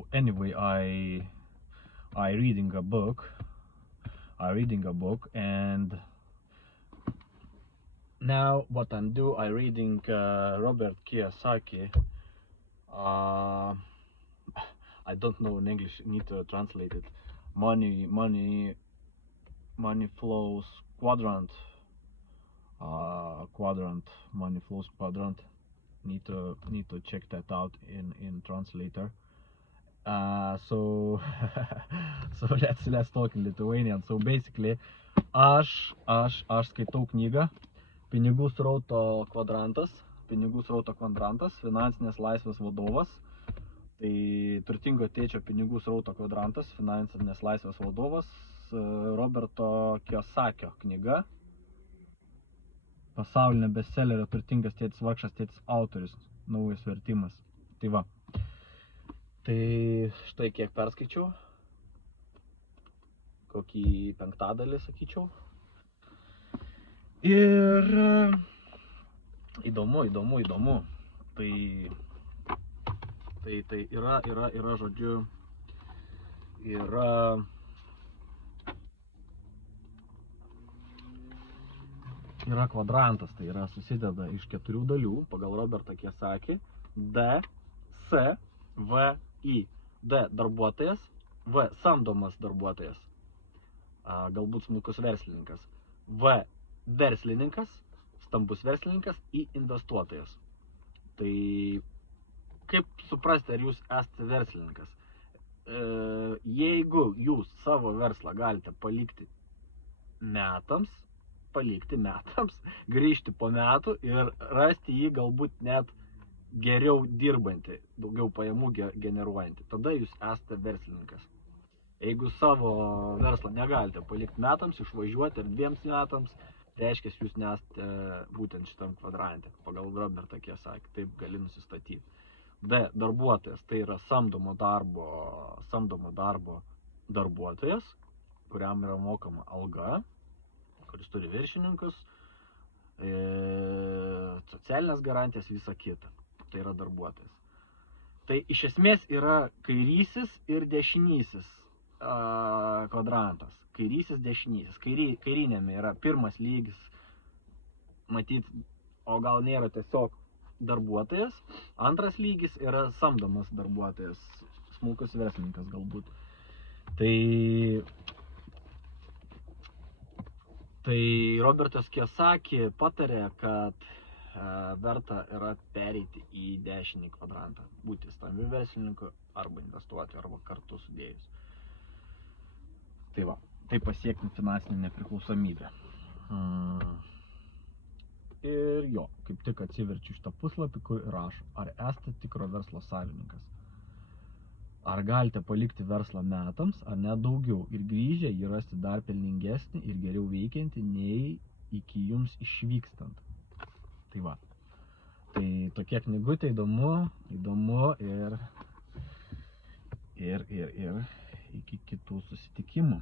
So anyway, I reading a book. And now what I'm do, I reading Robert Kiyosaki. I don't know in English, need to translate it. Money flows quadrant. Money flows quadrant. Need to check that out in translator. So so let's talk in Lithuanian. So basically, aš skaitau knygą Pinigų srauto kvadrantas, finansinės laisvės vadovas. Tai turtingo tėčio pinigų srauto kvadrantas, finansinės laisvės vadovas, Roberto Kiyosakio knyga. Pasaulinė bestsellerio Turtingas tėtis, vargšas tėtis autorius, naujas vertimas. Tai va. Tai štai kiek perskaičiau. Kokį penktadalį, sakyčiau. Ir įdomu. Tai yra žodžiu, yra kvadrantas, tai yra susideda iš 4 dalių pagal Robertą Kiyosaki. D, C, V, I. D darbuotojas, V samdomas darbuotojas, galbūt smulkus verslininkas. V verslininkas, stambus verslininkas, I investuotojas. Tai kaip suprasti, ar jūs esate verslininkas? Jeigu jūs savo verslą galite palikti metams, grįžti po metų ir rasti jį galbūt net geriau dirbantį, daugiau pajamų generuojantį, tada jūs esate verslininkas. Jeigu savo verslą negalite palikti metams, išvažiuoti ir 2 metams, reiškia, jūs nesate būtent šitam kvadrante, pagal Robertą Kiyosaki, taip gali nusistatyti. D, darbuotojas, tai yra samdomo darbo darbuotojas, kuriam yra mokama alga, kuris turi viršininkus, socialinės garantijas, visa kita. Tai yra darbuotojas. Tai iš esmės yra kairysis ir dešinysis kvadrantas. Kairysis, dešinysis. Kairiniame yra pirmas lygis, matyt, o gal nėra tiesiog darbuotojas. Antras lygis yra samdomas darbuotojas, smulkus verslininkas galbūt. Tai Robertas Kiyosaki patarė, kad verta yra pereiti į dešinį kvadrantą, būti stambiu verslininku arba investuoti, arba kartu sudėjus. Tai va, tai pasiekti finansinę nepriklausomybę. Ir jo, kaip tik atsiverčiu šitą puslapį, kur rašo, ar esate tikro verslo savininkas. Ar galite palikti verslą metams, ar net daugiau, ir grįžę jį rasti dar pelningesnį ir geriau veikiantį, nei iki jums išvykstant. Tai va. Tai tokia knygutė įdomu ir iki kitų susitikimų.